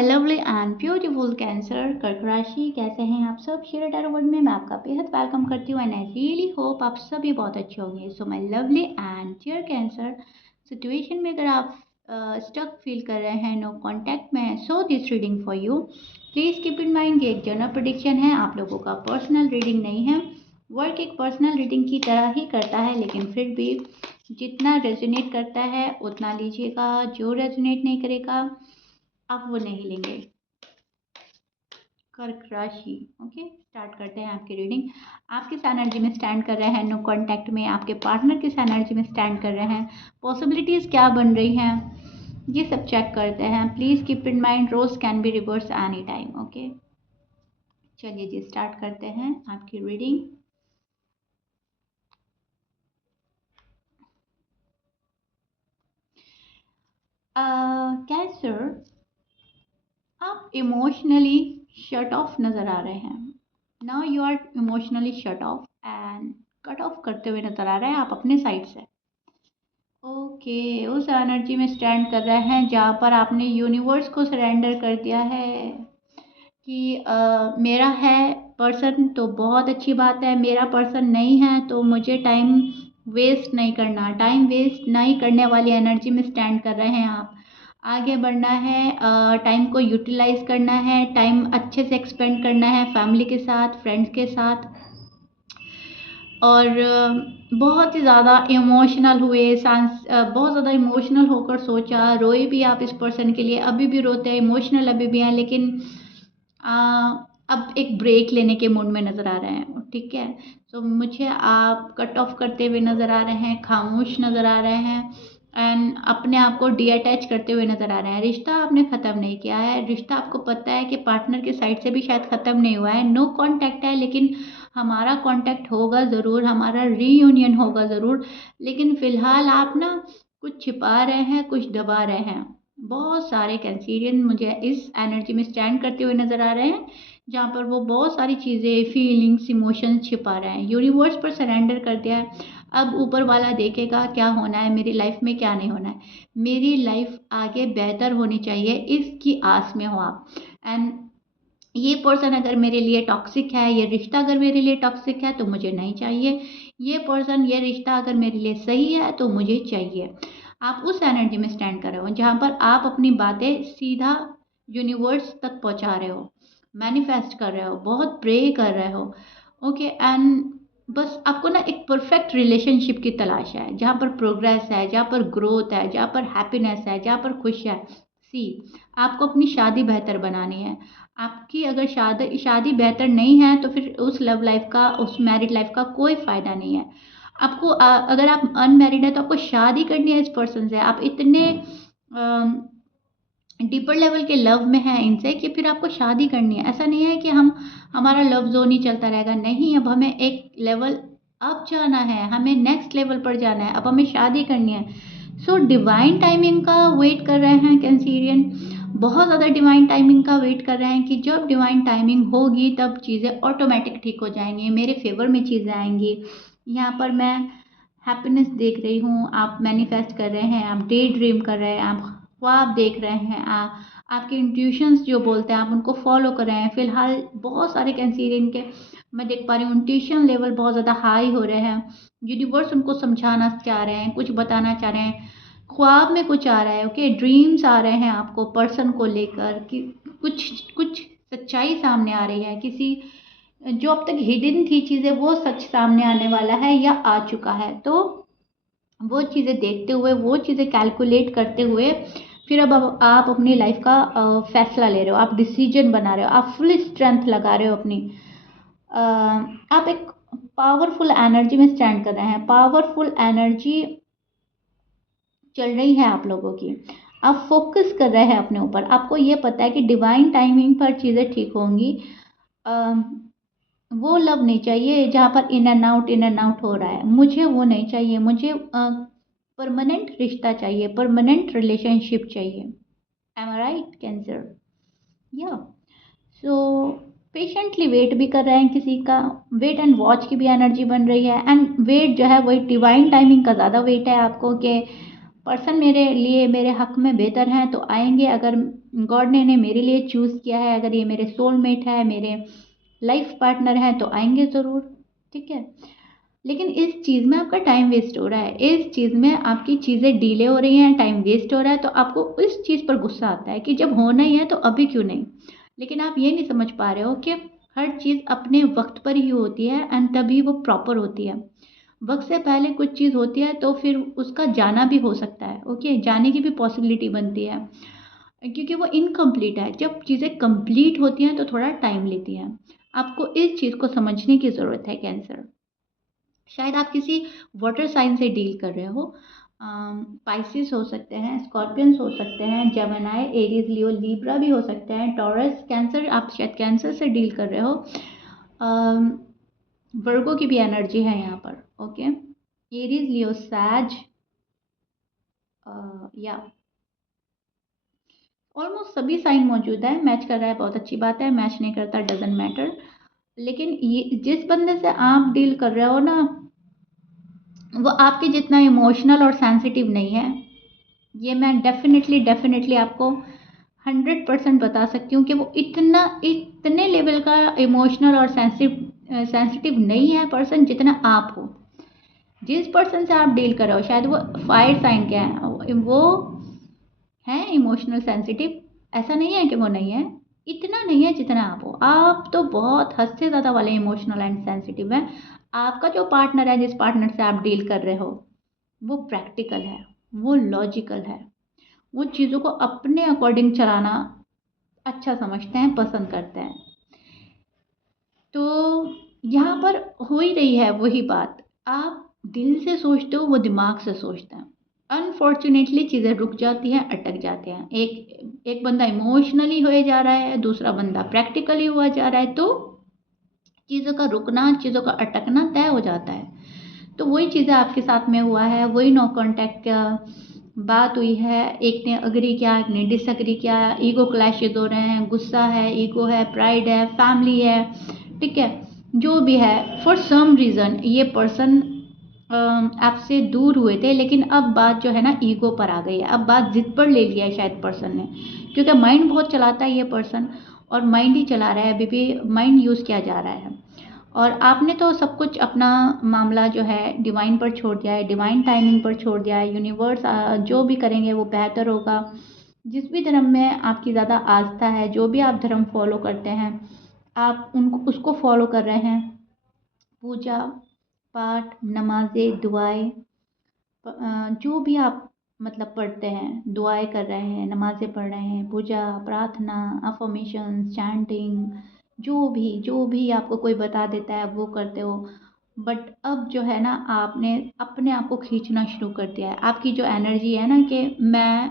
My lovely and beautiful cancer कर्क राशि, कैसे हैं आप सब। शेयर टैरो वर्ल्ड में मैं आपका बेहद वेलकम करती हूँ एंड आई रियली होप आप सभी बहुत अच्छे होंगे। So my lovely and dear Cancer, situation में अगर आप स्टक फील कर रहे हैं, नो कांटेक्ट में, so this reading for you. Please keep in mind ये एक जनरल प्रेडिक्शन है, आप लोगों का पर्सनल रीडिंग नहीं है। वर्क एक पर्सनल रीडिंग की तरह ही करता है, लेकिन फिर भी जितना रेजोनेट करता है उतना लीजिएगा, जो रेजोनेट नहीं करेगा आप वो नहीं लेंगे। कर्क राशि, ओके, स्टार्ट करते हैं आपकी रीडिंग। आप किस एनर्जी में स्टैंड कर रहे हैं, नो कांटेक्ट में, आपके पार्टनर किस एनर्जी में स्टैंड कर रहे हैं, पॉसिबिलिटीज़ क्या बन रही हैं, ये सब चेक करते हैं। Please keep in mind roles can be reverse any time, okay. चलिए जी, स्टार्ट करते हैं आपकी रीडिंग। कैंसर, आप इमोशनली शट ऑफ नज़र आ रहे हैं। Now you are emotionally shut off and cut off करते हुए नज़र आ रहे हैं आप अपने साइड से। ओके, उस एनर्जी में स्टैंड कर रहे हैं जहाँ पर आपने यूनिवर्स को सरेंडर कर दिया है कि मेरा है पर्सन तो बहुत अच्छी बात है, मेरा पर्सन नहीं है तो मुझे टाइम वेस्ट नहीं करना। टाइम वेस्ट नहीं करने वाली एनर्जी में स्टैंड कर रहे हैं आप। आगे बढ़ना है, टाइम को यूटिलाइज करना है, टाइम अच्छे से एक्सपेंड करना है फैमिली के साथ, फ्रेंड्स के साथ। और बहुत ही ज़्यादा इमोशनल हुए, बहुत ज़्यादा इमोशनल होकर सोचा, रोए भी आप इस पर्सन के लिए, अभी भी रोते हैं, इमोशनल अभी भी हैं, लेकिन अब एक ब्रेक लेने के मूड में नज़र आ रहे हैं, ठीक है। तो मुझे आप कट ऑफ करते हुए नज़र आ रहे हैं, खामोश नज़र आ रहे हैं एंड अपने आप को डीअटैच करते हुए नज़र आ रहे हैं। रिश्ता आपने ख़त्म नहीं किया है, रिश्ता आपको पता है कि पार्टनर के साइड से भी शायद ख़त्म नहीं हुआ है, नो कांटेक्ट है, लेकिन हमारा कांटेक्ट होगा ज़रूर, हमारा रीयूनियन होगा ज़रूर। लेकिन फ़िलहाल आप ना कुछ छिपा रहे हैं, कुछ दबा रहे हैं। बहुत सारे कैंसेरियन मुझे इस एनर्जी में स्टैंड करते हुए नज़र आ रहे हैं जहाँ पर वो बहुत सारी चीज़ें, फीलिंग्स, इमोशंस छिपा रहे हैं। यूनिवर्स पर सरेंडर कर दिया है, अब ऊपर वाला देखेगा क्या होना है, मेरी लाइफ में क्या नहीं होना है, मेरी लाइफ आगे बेहतर होनी चाहिए, इसकी आस में हो आप। एंड ये पर्सन अगर मेरे लिए टॉक्सिक है, ये रिश्ता अगर मेरे लिए टॉक्सिक है तो मुझे नहीं चाहिए। ये पर्सन, ये रिश्ता अगर मेरे लिए सही है तो मुझे चाहिए। आप उस एनर्जी में स्टैंड कर रहे हो जहाँ पर आप अपनी बातें सीधा यूनिवर्स तक पहुँचा रहे हो, मैनिफेस्ट कर रहे हो, बहुत प्रे कर रहे हो, ओके। एंड बस आपको ना एक परफेक्ट रिलेशनशिप की तलाश है, जहाँ पर प्रोग्रेस है, जहाँ पर ग्रोथ है, जहाँ पर हैप्पीनेस है, जहाँ पर खुश है। सी, आपको अपनी शादी बेहतर बनानी है। आपकी अगर शादी बेहतर नहीं है तो फिर उस लव लाइफ का, उस मैरिड लाइफ का कोई फ़ायदा नहीं है। आपको अगर आप अनमैरिड है तो आपको शादी करनी है इस पर्सन से। आप इतने डीपर लेवल के लव में हैं इनसे कि फिर आपको शादी करनी है। ऐसा नहीं है कि हमारा लव जोन ही चलता रहेगा, नहीं, अब हमें एक लेवल अप जाना है, हमें नेक्स्ट लेवल पर जाना है, अब हमें शादी करनी है। सो डिवाइन टाइमिंग का वेट कर रहे हैं कैंसीरियन, बहुत ज़्यादा डिवाइन टाइमिंग का वेट कर रहे हैं कि जब डिवाइन टाइमिंग होगी तब चीज़ें ऑटोमेटिक ठीक हो जाएंगी, मेरे फेवर में चीज़ें आएंगी। यहाँ पर मैं हैप्पीनेस देख रही हूँ, आप मैनिफेस्ट कर रहे हैं, आप डे ड्रीम कर रहे हैं, आप ख्वाब देख रहे हैं, आपके इंट्यूशंस जो बोलते हैं आप उनको फॉलो कर रहे हैं। फिलहाल बहुत सारे कैंसीरियन के मैं देख पा रही हूँ इंट्यूशन लेवल बहुत ज़्यादा हाई हो रहे हैं। यूनिवर्स उनको समझाना चाह रहे हैं, कुछ बताना चाह रहे हैं, ख्वाब में कुछ आ रहा है, ओके, ड्रीम्स आ रहे हैं आपको पर्सन को लेकर कि कुछ कुछ सच्चाई सामने आ रही है, किसी जो अब तक हिडन थी चीज़ें वो सच सामने आने वाला है या आ चुका है। तो वो चीज़ें देखते हुए, वो चीज़ें कैलकुलेट करते हुए फिर अब आप अपनी लाइफ का फैसला ले रहे हो, आप डिसीजन बना रहे हो, आप फुल स्ट्रेंथ लगा रहे हो अपनी। आप एक पावरफुल एनर्जी में स्टैंड कर रहे हैं, पावरफुल एनर्जी चल रही है आप लोगों की। आप फोकस कर रहे हैं अपने ऊपर, आपको ये पता है कि डिवाइन टाइमिंग पर चीज़ें ठीक होंगी। वो लव नहीं चाहिए जहाँ पर इन एंड आउट हो रहा है, मुझे वो नहीं चाहिए। मुझे परमानेंट रिश्ता चाहिए, परमानेंट रिलेशनशिप चाहिए। एम आई राइट कैंसर? या सो पेशेंटली वेट भी कर रहे हैं किसी का, वेट एंड वॉच की भी एनर्जी बन रही है। एंड वेट जो है वही डिवाइन टाइमिंग का ज़्यादा वेट है आपको कि पर्सन मेरे लिए मेरे हक में बेहतर हैं तो आएंगे। अगर गॉड ने इन्हें मेरे लिए चूज़ किया है, अगर ये मेरे सोलमेट है, मेरे लाइफ पार्टनर हैं, तो आएंगे ज़रूर। ठीक है, लेकिन इस चीज़ में आपका टाइम वेस्ट हो रहा है, इस चीज़ में आपकी चीज़ें डिले हो रही हैं, टाइम वेस्ट हो रहा है, तो आपको इस चीज़ पर गुस्सा आता है कि जब होना ही है तो अभी क्यों नहीं। लेकिन आप ये नहीं समझ पा रहे हो कि हर चीज़ अपने वक्त पर ही होती है एंड तभी वो प्रॉपर होती है। वक्त से पहले कुछ चीज़ होती है तो फिर उसका जाना भी हो सकता है, ओके, जाने की भी पॉसिबिलिटी बनती है, क्योंकि वो इनकम्प्लीट है। जब चीज़ें कंप्लीट होती हैं तो थोड़ा टाइम लेती हैं। आपको इस चीज़ को समझने की ज़रूरत है कैंसर। शायद आप किसी वाटर साइन से डील कर रहे हो। पाइसिस हो सकते हैं, स्कॉर्पियंस हो सकते हैं, जेमिनी, एरीज, लियो, लिब्रा भी हो सकते हैं, टॉरस, कैंसर, आप शायद कैंसर से डील कर रहे हो। वर्गो की भी एनर्जी है यहाँ पर, ओके। एरीज, लियो, सैज, या ऑलमोस्ट सभी साइन मौजूद है। मैच कर रहा है, बहुत अच्छी बात है, मैच नहीं करता डजेंट मैटर। लेकिन ये जिस बंदे से आप डील कर रहे हो ना, वो आपके जितना इमोशनल और सेंसिटिव नहीं है। ये मैं डेफिनेटली डेफिनेटली आपको 100% बता सकती हूँ कि वो इतने लेवल का इमोशनल और सेंसिटिव नहीं है पर्सन जितना आप हो। जिस पर्सन से आप डील कर रहे हो, शायद वो फायर साइन के हैं, वो हैं इमोशनल सेंसिटिव, ऐसा नहीं है कि वो नहीं है, इतना नहीं है जितना आप हो। आप तो बहुत हद से ज़्यादा वाले इमोशनल एंड सेंसिटिव हैं। आपका जो पार्टनर है, जिस पार्टनर से आप डील कर रहे हो, वो प्रैक्टिकल है, वो लॉजिकल है, वो चीज़ों को अपने अकॉर्डिंग चलाना अच्छा समझते हैं, पसंद करते हैं। तो यहाँ पर हो ही रही है वही बात, आप दिल से सोचते हो, वो दिमाग से सोचते हैं। अनफॉर्चुनेटली चीज़ें रुक जाती हैं, अटक जाते हैं। एक बंदा इमोशनली हुए जा रहा है, दूसरा बंदा प्रैक्टिकली हुआ जा रहा है, तो चीज़ों का रुकना, चीज़ों का अटकना तय हो जाता है। तो वही चीज़ें आपके साथ में हुआ है, वही नो कॉन्टैक्ट बात हुई है। एक ने अग्री किया, एक ने डिसअग्री किया, ईगो क्लैशेज हो रहे हैं, गुस्सा है, ईगो है, प्राइड है, फैमिली है, ठीक है, जो भी है। फॉर सम रीज़न ये पर्सन आपसे दूर हुए थे, लेकिन अब बात जो है ना ईगो पर आ गई है, अब बात जिद पर ले लिया है शायद पर्सन ने, क्योंकि माइंड बहुत चलाता है ये पर्सन, और माइंड ही चला रहा है, अभी भी माइंड यूज़ किया जा रहा है। और आपने तो सब कुछ अपना मामला जो है डिवाइन पर छोड़ दिया है, डिवाइन टाइमिंग पर छोड़ दिया है। यूनिवर्स जो भी करेंगे वो बेहतर होगा। जिस भी धर्म में आपकी ज़्यादा आस्था है, जो भी आप धर्म फॉलो करते हैं, आप उनको उसको फॉलो कर रहे हैं। पूजा पाठ, नमाज़ें, दुआएं, जो भी आप मतलब पढ़ते हैं, दुआएं कर रहे हैं, नमाज़ें पढ़ रहे हैं, पूजा प्रार्थना, अफर्मेशंस, चैंटिंग, जो भी आपको कोई बता देता है वो करते हो। बट अब जो है ना, आपने अपने आप को खींचना शुरू कर दिया है। आपकी जो एनर्जी है ना कि मैं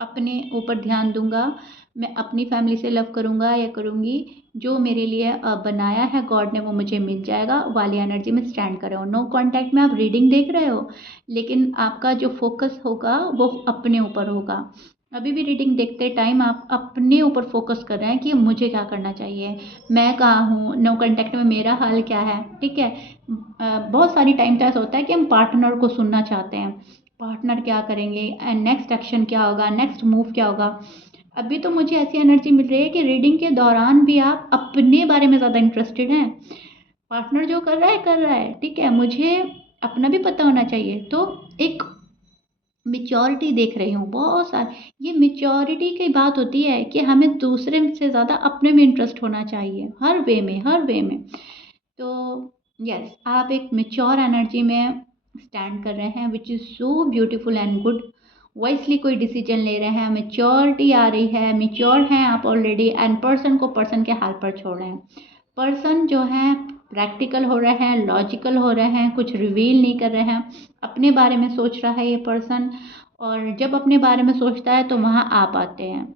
अपने ऊपर ध्यान दूंगा, मैं अपनी फैमिली से लव करूंगा या करूंगी, जो मेरे लिए बनाया है गॉड ने वो मुझे मिल जाएगा, वाली एनर्जी में स्टैंड कर रहे हो। नो कांटेक्ट में आप रीडिंग देख रहे हो, लेकिन आपका जो फोकस होगा वो अपने ऊपर होगा। अभी भी रीडिंग देखते टाइम आप अपने ऊपर फोकस कर रहे हैं कि मुझे क्या करना चाहिए, मैं कहाँ हूँ, नो कांटेक्ट में मेरा हाल क्या है, ठीक है। बहुत सारी टाइम तो ऐसा होता है कि हम पार्टनर को सुनना चाहते हैं, पार्टनर क्या करेंगे एंड नेक्स्ट एक्शन क्या होगा, नेक्स्ट मूव क्या होगा। अभी तो मुझे ऐसी एनर्जी मिल रही है कि रीडिंग के दौरान भी आप अपने बारे में ज़्यादा इंटरेस्टेड हैं। पार्टनर जो कर रहा है, ठीक है, मुझे अपना भी पता होना चाहिए। तो एक मेच्योरिटी देख रही हूँ बहुत सारी। ये मेच्योरिटी की बात होती है कि हमें दूसरे से ज़्यादा अपने में इंटरेस्ट होना चाहिए, हर वे में, हर वे में। तो यस, आप एक मेच्योर एनर्जी में स्टैंड कर रहे हैं, which is so beautiful and good. Wisely कोई डिसीजन ले रहे हैं, मेच्योरिटी आ रही है, मेच्योर हैं आप ऑलरेडी, एंड पर्सन को पर्सन के हाल पर छोड़ रहे हैं। पर्सन जो है प्रैक्टिकल हो रहे हैं, लॉजिकल हो रहे हैं, कुछ रिवील नहीं कर रहे हैं, अपने बारे में सोच रहा है ये पर्सन। और जब अपने बारे में सोचता है तो वहाँ आप आते हैं।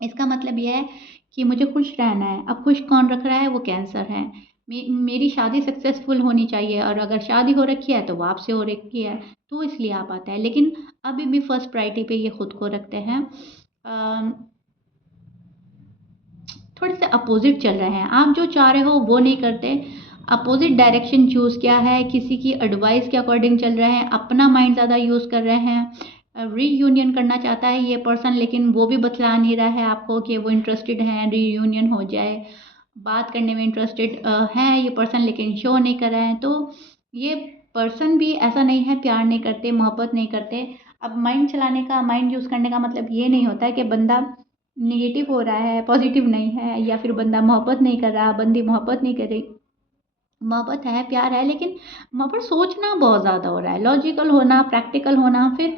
इसका मतलब ये है कि मुझे खुश रहना है। अब खुश कौन रख रहा है, वो कैंसर है। मेरी शादी सक्सेसफुल होनी चाहिए, और अगर शादी हो रखी है तो वो आपसे हो रखी है, तो इसलिए आप आता है। लेकिन अभी भी फर्स्ट प्रायोरिटी पे ये खुद को रखते हैं। थोड़े से अपोजिट चल रहे हैं, आप जो चाह रहे हो वो नहीं करते, अपोजिट डायरेक्शन चूज़ किया है, किसी की एडवाइस के अकॉर्डिंग चल रहे हैं, अपना माइंड ज़्यादा यूज़ कर रहे हैं। रीयूनियन करना चाहता है ये पर्सन, लेकिन वो भी बतला नहीं रहा है आपको कि वो इंटरेस्टेड है रीयूनियन हो जाए। बात करने में इंटरेस्टेड है ये पर्सन, लेकिन शो नहीं कर रहे हैं। तो ये पर्सन भी ऐसा नहीं है प्यार नहीं करते, मोहब्बत नहीं करते। अब माइंड चलाने का, माइंड यूज़ करने का मतलब ये नहीं होता है कि बंदा नेगेटिव हो रहा है, पॉजिटिव नहीं है, या फिर बंदा मोहब्बत नहीं कर रहा, बंदी मोहब्बत नहीं कर रही। मोहब्बत है, प्यार है, लेकिन वहाँ पर सोचना बहुत ज़्यादा हो रहा है। लॉजिकल होना, प्रैक्टिकल होना, फिर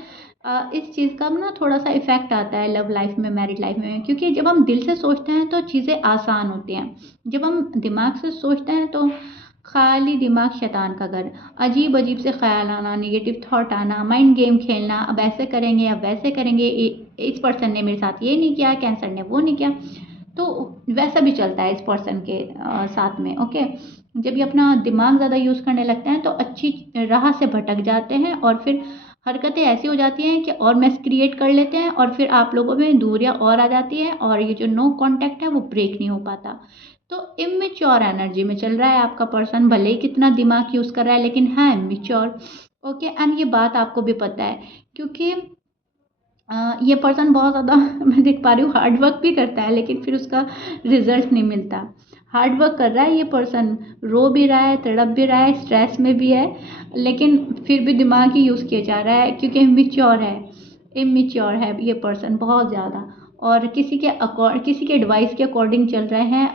इस चीज़ का ना थोड़ा-सा इफ़ेक्ट आता है लव लाइफ़ में, मैरिड लाइफ़ में, क्योंकि जब हम दिल से सोचते हैं तो चीज़ें आसान होती हैं। जब हम दिमाग से सोचते हैं तो खाली दिमाग शैतान का घर। अजीब-अजीब से ख़्याल आना, नेगेटिव थॉट आना, माइंड गेम खेलना, अब ऐसे करेंगे, अब वैसे करेंगे, इस पर्सन ने मेरे साथ ये नहीं किया, कैंसर ने वो नहीं किया। तो वैसा भी चलता है इस पर्सन के साथ में, ओके। जब ये अपना दिमाग ज़्यादा यूज़ करने लगते हैं तो अच्छी राह से भटक जाते हैं, और फिर हरकतें ऐसी हो जाती हैं कि और मैस क्रिएट कर लेते हैं, और फिर आप लोगों में दूरियां और आ जाती हैं, और ये जो नो कांटेक्ट है वो ब्रेक नहीं हो पाता। तो इमेच्योर एनर्जी में चल रहा है आपका पर्सन, भले ही कितना दिमाग यूज़ कर रहा है, लेकिन है इमेच्योर, ओके। एंड ये बात आपको भी पता है, क्योंकि ये पर्सन बहुत ज़्यादा मैं देख पा रही हूँ हार्ड वर्क भी करता है, लेकिन फिर उसका रिजल्ट नहीं मिलता। हार्ड वर्क कर रहा है ये पर्सन, रो भी रहा है, तड़प भी रहा है, स्ट्रेस में भी है, लेकिन फिर भी दिमाग ही यूज़ किया जा रहा है, क्योंकि इमेच्योर है। इमेच्योर है ये पर्सन बहुत ज़्यादा, और किसी के एडवाइस के अकॉर्डिंग चल रहे हैं।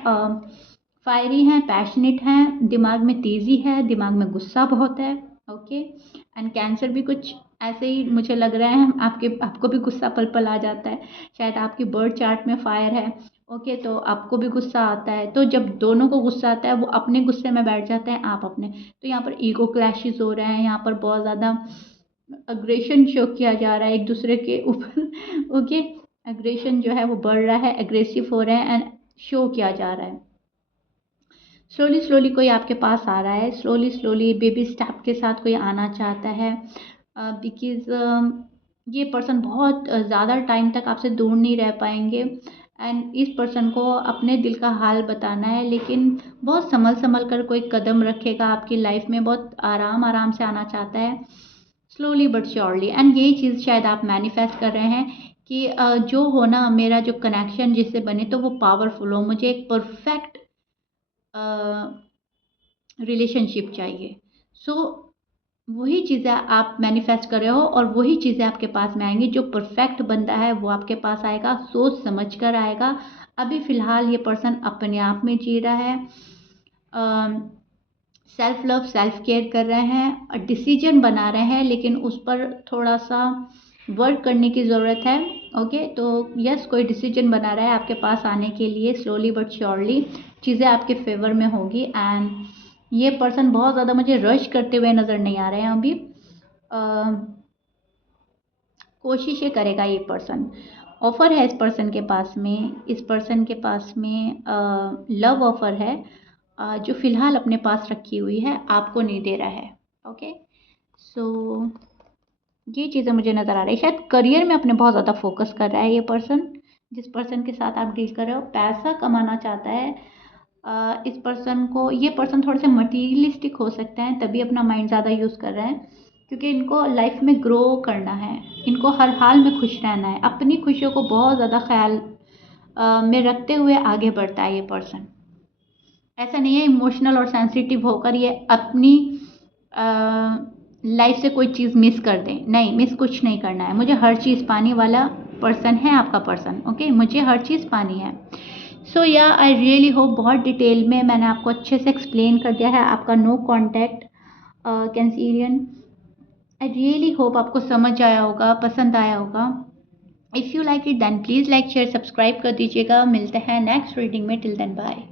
फायरी हैं, पैशनेट हैं, दिमाग में तेज़ी है, दिमाग में गुस्सा बहुत है, ओके। एंड कैंसर भी कुछ ऐसे ही मुझे लग रहा है, आपको भी गुस्सा पल पल आ जाता है। शायद आपकी बर्थ चार्ट में फायर है, ओके, तो आपको भी गुस्सा आता है। तो जब दोनों को गुस्सा आता है, वो अपने गुस्से में बैठ जाते हैं, आप अपने, तो यहाँ पर ईगो क्लैशेस हो रहे हैं, यहाँ पर बहुत ज़्यादा अग्रेशन शो किया जा रहा है एक दूसरे के ऊपर ओके। अग्रेशन जो है वो बढ़ रहा है, एग्रेसिव हो रहे हैं, एंड शो किया जा रहा है। स्लोली स्लोली कोई आपके पास आ रहा है, स्लोली स्लोली बेबी स्टेप के साथ कोई आना चाहता है, बिकॉज़ ये पर्सन बहुत ज़्यादा टाइम तक आपसे दूर नहीं रह पाएंगे। एंड इस पर्सन को अपने दिल का हाल बताना है, लेकिन बहुत संभल संभल कर कोई कदम रखेगा आपकी लाइफ में, बहुत आराम आराम से आना चाहता है, स्लोली बट श्योरली। एंड यही चीज़ शायद आप मैनिफेस्ट कर रहे हैं कि जो हो ना, मेरा जो कनेक्शन जिससे बने तो वो पावरफुल हो, मुझे एक परफेक्ट रिलेशनशिप चाहिए। सो वही चीज़ें आप मैनिफेस्ट कर रहे हो, और वही चीज़ें आपके पास में आएंगी। जो परफेक्ट बंदा है वो आपके पास आएगा, सोच समझ कर आएगा। अभी फ़िलहाल ये पर्सन अपने आप में जी रहा है, सेल्फ लव, सेल्फ केयर कर रहे हैं, डिसीजन बना रहे हैं, लेकिन उस पर थोड़ा सा वर्क करने की ज़रूरत है, ओके। तो यस, कोई डिसीजन बना रहा है आपके पास आने के लिए, स्लोली बट श्योरली चीज़ें आपके फेवर में होगी। एंड ये पर्सन बहुत ज़्यादा मुझे रश करते हुए नज़र नहीं आ रहे हैं अभी। कोशिशें करेगा ये पर्सन, ऑफ़र है इस पर्सन के पास में, इस पर्सन के पास में लव ऑफ़र है, जो फ़िलहाल अपने पास रखी हुई है, आपको नहीं दे रहा है, ओके। सो ये चीज़ें मुझे नज़र आ रही है। शायद करियर में अपने बहुत ज़्यादा फोकस कर रहा है ये पर्सन, जिस पर्सन के साथ आप डील कर रहे हो, पैसा कमाना चाहता है। इस पर्सन को, ये पर्सन थोड़े से मटीरियलिस्टिक हो सकते हैं, तभी अपना माइंड ज़्यादा यूज़ कर रहे हैं, क्योंकि इनको लाइफ में ग्रो करना है, इनको हर हाल में खुश रहना है, अपनी खुशियों को बहुत ज़्यादा ख्याल में रखते हुए आगे बढ़ता है ये पर्सन। ऐसा नहीं है इमोशनल और सेंसिटिव होकर ये अपनी लाइफ से कोई चीज़ मिस कर दें, नहीं, मिस कुछ नहीं करना है। मुझे हर चीज़ पाने वाला पर्सन है आपका पर्सन, ओके, मुझे हर चीज़ पानी है। सो या आई रियली होप, बहुत डिटेल में मैंने आपको अच्छे से एक्सप्लेन कर दिया है आपका नो कॉन्टैक्ट कैंसीरियन। आई रियली होप आपको समझ आया होगा, पसंद आया होगा। If you like it then please like share subscribe कर दीजिएगा। मिलते हैं नेक्स्ट रीडिंग में, टिल देन बाय।